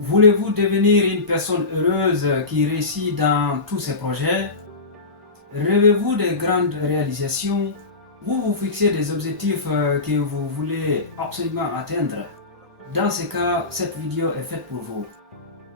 Voulez-vous devenir une personne heureuse qui réussit dans tous ses projets? Rêvez-vous de grandes réalisations? Vous vous fixez des objectifs que vous voulez absolument atteindre? Dans ce cas, cette vidéo est faite pour vous.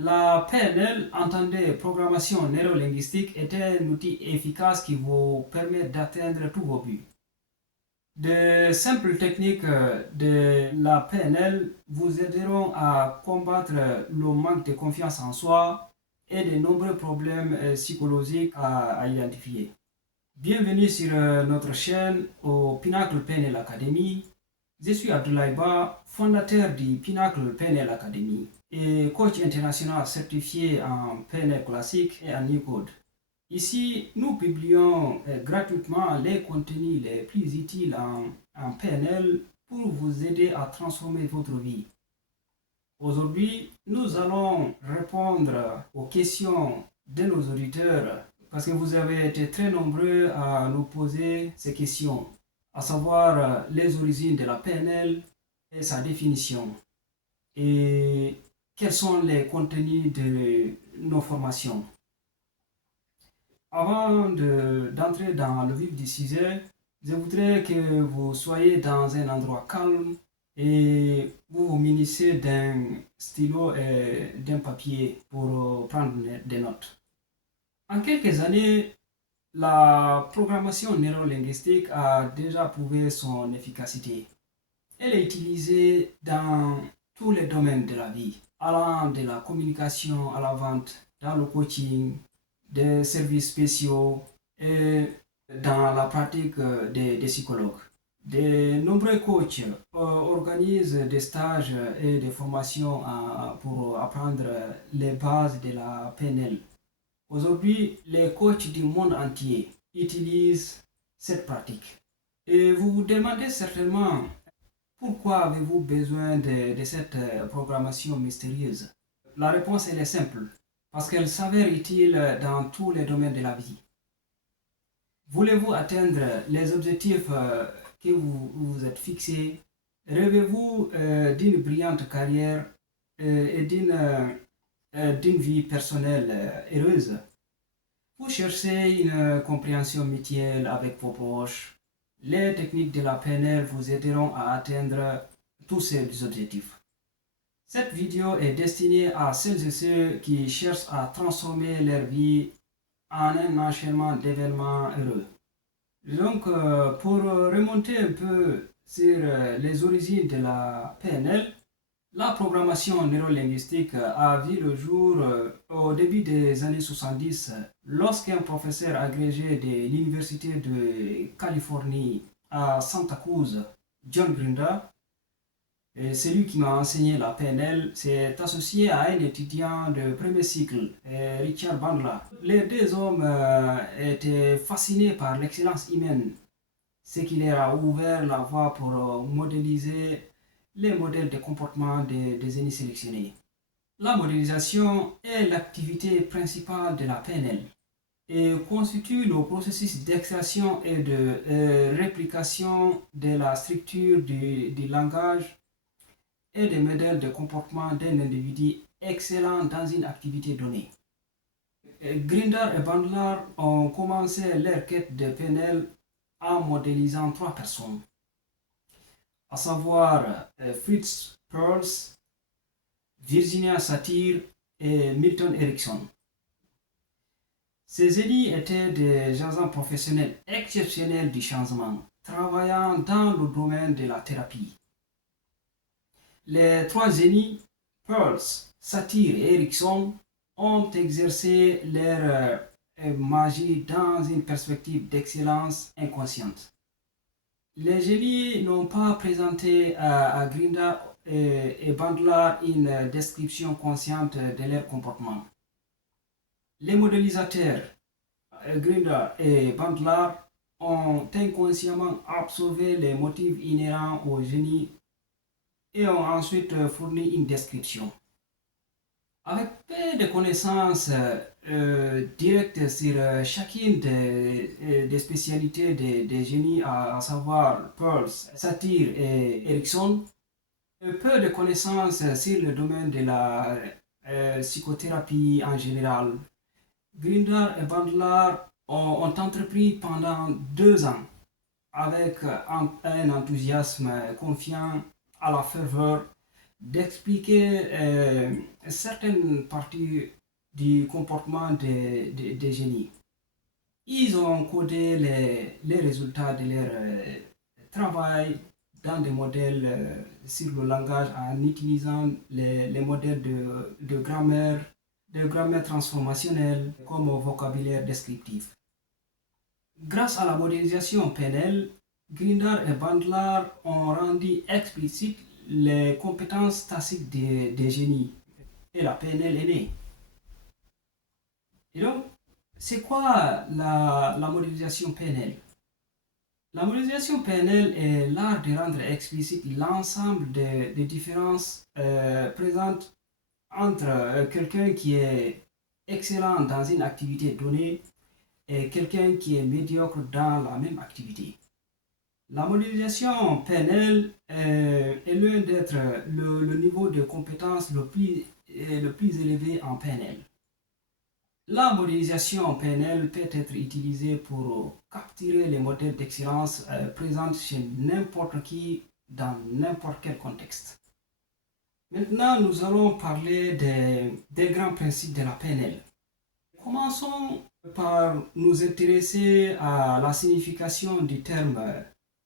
La PNL, entendez programmation neurolinguistique, est un outil efficace qui vous permet d'atteindre tous vos buts. De simples techniques de la PNL vous aideront à combattre le manque de confiance en soi et de nombreux problèmes psychologiques à identifier. Bienvenue sur notre chaîne au Pinacle PNL Academy. Je suis Abdoulaye Ba, fondateur du Pinacle PNL Academy et coach international certifié en PNL classique et en New Code. Ici, nous publions gratuitement les contenus les plus utiles en PNL pour vous aider à transformer votre vie. Aujourd'hui, nous allons répondre aux questions de nos auditeurs parce que vous avez été très nombreux à nous poser ces questions, à savoir les origines de la PNL et sa définition et quels sont les contenus de nos formations. Avant d'entrer dans le vif du sujet, je voudrais que vous soyez dans un endroit calme et vous vous munissez d'un stylo et d'un papier pour prendre des notes. En quelques années, la programmation neurolinguistique a déjà prouvé son efficacité. Elle est utilisée dans tous les domaines de la vie, allant de la communication à la vente, dans le coaching, des services spéciaux et dans la pratique des psychologues. De nombreux coachs organisent des stages et des formations pour apprendre les bases de la PNL. Aujourd'hui, les coachs du monde entier utilisent cette pratique. Et vous vous demandez certainement pourquoi avez-vous besoin de cette programmation mystérieuse? La réponse elle est simple, parce qu'elle s'avère utile dans tous les domaines de la vie. Voulez-vous atteindre les objectifs que vous vous êtes fixés? Rêvez-vous d'une brillante carrière et d'une vie personnelle heureuse? Vous cherchez une compréhension mutuelle avec vos proches. Les techniques de la PNL vous aideront à atteindre tous ces objectifs. Cette vidéo est destinée à celles et ceux qui cherchent à transformer leur vie en un enchaînement d'événements heureux. Donc, pour remonter un peu sur les origines de la PNL, la programmation neurolinguistique a vu le jour au début des années 70 lorsqu'un professeur agrégé de l'Université de Californie à Santa Cruz, John Grinder, celui qui m'a enseigné la PNL, s'est associé à un étudiant de premier cycle, Richard Bandler. Les deux hommes étaient fascinés par l'excellence humaine, ce qui leur a ouvert la voie pour modéliser les modèles de comportement des génies sélectionnés. La modélisation est l'activité principale de la PNL et constitue le processus d'extraction et de réplication de la structure du langage et des modèles de comportement d'un individu excellent dans une activité donnée. Grinder et Bandler ont commencé leur quête de PNL en modélisant trois personnes, à savoir Fritz Perls, Virginia Satir et Milton Erickson. Ces génies étaient des agents professionnels exceptionnels du changement, travaillant dans le domaine de la thérapie. Les trois génies, Perls, Satir et Erickson, ont exercé leur magie dans une perspective d'excellence inconsciente. Les génies n'ont pas présenté à Grinder et Bandler une description consciente de leur comportement. Les modélisateurs, Grinder et Bandler, ont inconsciemment absorbé les motifs inhérents au génie et ont ensuite fourni une description. Avec peu de connaissances directes sur chacune des spécialités des génies, à savoir Pearls, Satir et Erickson, peu de connaissances sur le domaine de la psychothérapie en général. Grinder et Bandler ont entrepris pendant 2 ans avec un enthousiasme confiant à la ferveur d'expliquer certaines parties du comportement des génies. Ils ont codé les résultats de leur travail dans des modèles sur le langage en utilisant les modèles de grammaire transformationnelle comme vocabulaire descriptif. Grâce à la modélisation PNL, Grinder et Bandler ont rendu explicite les compétences tacites des génies et la PNL est née. Et donc, c'est quoi la modélisation PNL? La modélisation PNL est l'art de rendre explicite l'ensemble des différences présentes entre quelqu'un qui est excellent dans une activité donnée et quelqu'un qui est médiocre dans la même activité. La modélisation PNL est loin d'être le niveau de compétence le plus élevé en PNL. La modélisation PNL peut être utilisée pour capturer les modèles d'excellence présents chez n'importe qui dans n'importe quel contexte. Maintenant, nous allons parler des grands principes de la PNL. Commençons par nous intéresser à la signification du terme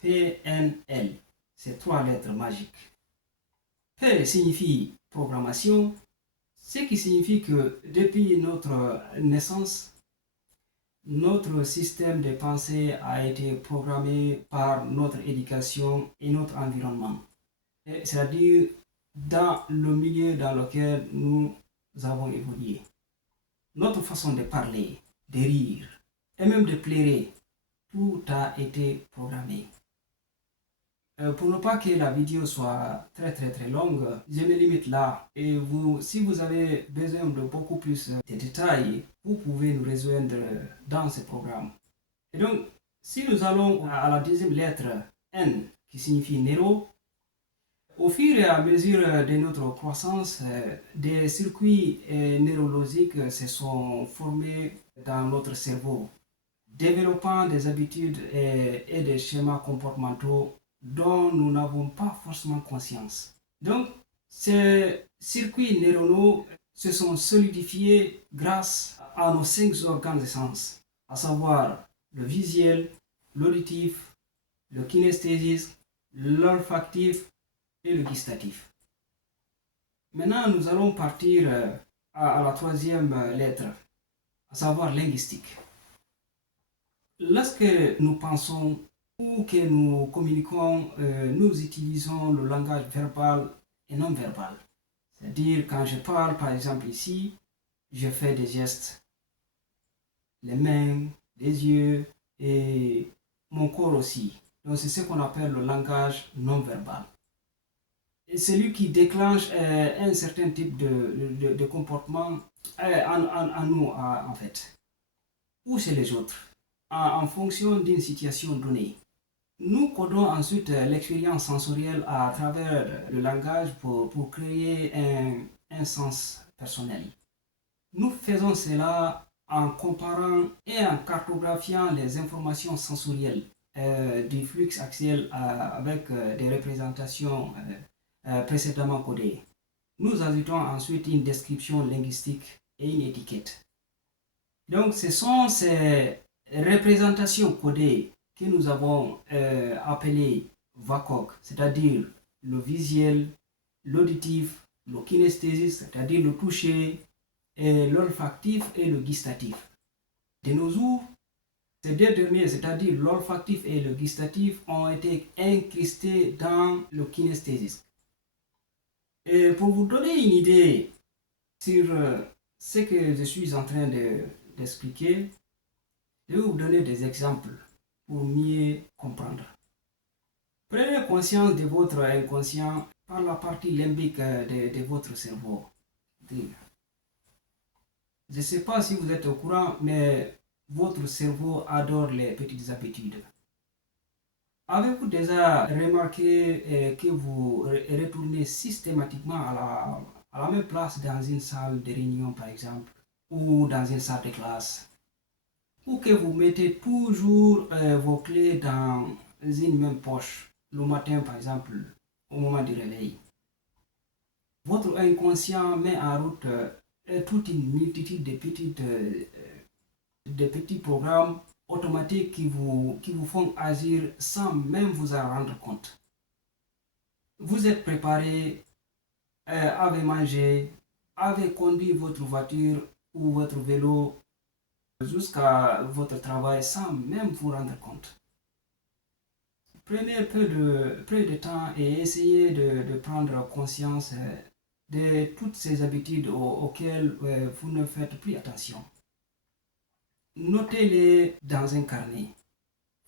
PNL, ces 3 lettres magiques. P signifie programmation, ce qui signifie que depuis notre naissance, notre système de pensée a été programmé par notre éducation et notre environnement, c'est-à-dire dans le milieu dans lequel nous avons évolué. Notre façon de parler, de rire et même de pleurer, tout a été programmé. Pour ne pas que la vidéo soit très longue, je me limite là. Et si vous avez besoin de beaucoup plus de détails, vous pouvez nous rejoindre dans ce programme. Et donc, si nous allons à la deuxième lettre N, qui signifie neuro, au fur et à mesure de notre croissance, des circuits neurologiques se sont formés dans notre cerveau, développant des habitudes et des schémas comportementaux dont nous n'avons pas forcément conscience. Donc, ces circuits neuronaux se sont solidifiés grâce à nos 5 organes de sens, à savoir le visuel, l'auditif, le kinesthésique, l'olfactif et le gustatif. Maintenant, nous allons partir à la 3e lettre, à savoir linguistique. Lorsque nous pensons ou que nous communiquons, nous utilisons le langage verbal et non verbal. C'est-à-dire, quand je parle, par exemple ici, je fais des gestes, les mains, les yeux et mon corps aussi. Donc, c'est ce qu'on appelle le langage non verbal. Et celui qui déclenche un certain type de comportement en nous, en fait, ou chez les autres, en fonction d'une situation donnée. Nous codons ensuite l'expérience sensorielle à travers le langage pour créer un sens personnel. Nous faisons cela en comparant et en cartographiant les informations sensorielles du flux axial avec des représentations précédemment codées. Nous ajoutons ensuite une description linguistique et une étiquette. Donc, ce sont ces représentations codées que nous avons appelées VACOC, c'est-à-dire le visuel, l'auditif, le kinesthésique, c'est-à-dire le toucher, et l'olfactif et le gustatif. De nos jours, ces 2 derniers, c'est-à-dire l'olfactif et le gustatif, ont été incrustés dans le kinesthésique. Et pour vous donner une idée sur ce que je suis en train d'expliquer, je vais vous donner des exemples pour mieux comprendre. Prenez conscience de votre inconscient par la partie limbique de votre cerveau. Je ne sais pas si vous êtes au courant, mais votre cerveau adore les petites habitudes. Avez-vous déjà remarqué que vous retournez systématiquement à la même place dans une salle de réunion par exemple, ou dans une salle de classe, ou que vous mettez toujours vos clés dans une même poche, le matin par exemple, au moment du réveil. Votre inconscient met en route toute une multitude de petits programmes automatiques qui vous font agir sans même vous en rendre compte. Vous êtes préparé, avez mangé, avez conduit votre voiture ou votre vélo jusqu'à votre travail sans même vous rendre compte. Prenez peu de temps et essayez de prendre conscience de toutes ces habitudes auxquelles vous ne faites plus attention. Notez-les dans un carnet.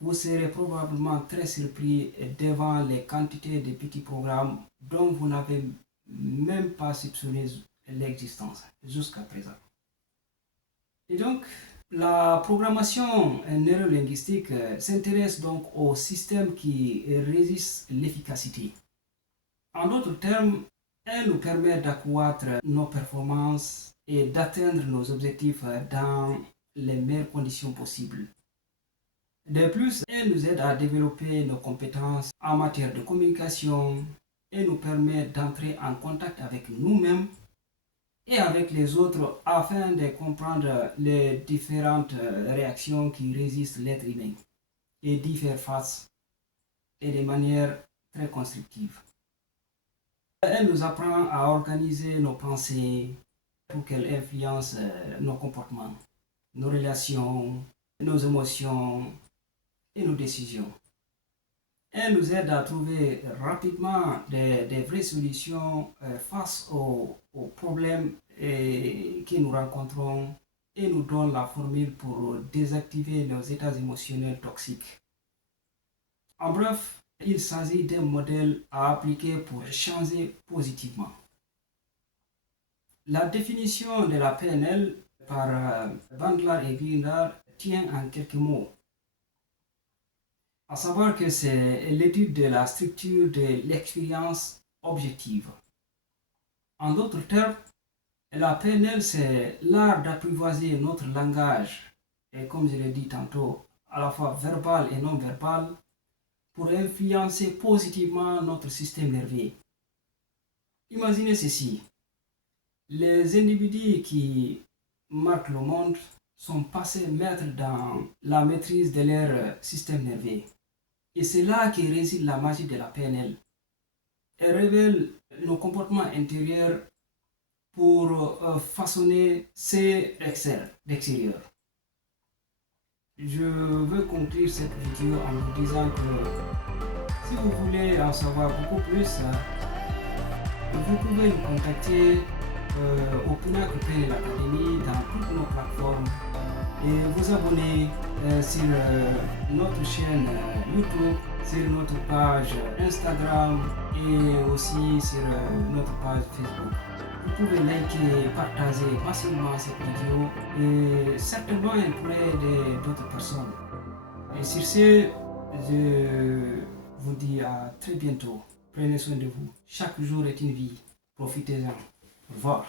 Vous serez probablement très surpris devant les quantités de petits programmes dont vous n'avez même pas soupçonné l'existence jusqu'à présent. Et donc, la programmation neurolinguistique s'intéresse donc aux systèmes qui résistent l'efficacité. En d'autres termes, elle nous permet d'accroître nos performances et d'atteindre nos objectifs dans les meilleures conditions possibles. De plus, elle nous aide à développer nos compétences en matière de communication et nous permet d'entrer en contact avec nous-mêmes et avec les autres afin de comprendre les différentes réactions qui résistent l'être humain et d'y faire face et de manière très constructive. Elle nous apprend à organiser nos pensées pour qu'elles influencent nos comportements, nos relations, nos émotions et nos décisions. Elle nous aide à trouver rapidement des vraies solutions face aux problèmes que nous rencontrons et nous donne la formule pour désactiver nos états émotionnels toxiques. En bref, il s'agit d'un modèle à appliquer pour changer positivement. La définition de la PNL par Bandler et Grinder tient en quelques mots. À savoir que c'est l'étude de la structure de l'expérience objective. En d'autres termes, la PNL, c'est l'art d'apprivoiser notre langage, et comme je l'ai dit tantôt, à la fois verbal et non verbal, pour influencer positivement notre système nerveux. Imaginez ceci, les individus qui marquent le monde sont passés maîtres dans la maîtrise de leur système nerveux. Et c'est là que réside la magie de la PNL. Elle révèle nos comportements intérieurs pour façonner ces d'extérieur. Je veux conclure cette vidéo en vous disant que si vous voulez en savoir beaucoup plus, vous pouvez nous contacter au Pinacle PNL Academy dans toutes nos plateformes et vous abonner sur notre chaîne YouTube, sur notre page Instagram et aussi sur notre page Facebook. Vous pouvez liker et partager facilement cette vidéo et certainement elle pourrait aider d'autres personnes. Et sur ce, je vous dis à très bientôt. Prenez soin de vous. Chaque jour est une vie. Profitez-en. Au revoir.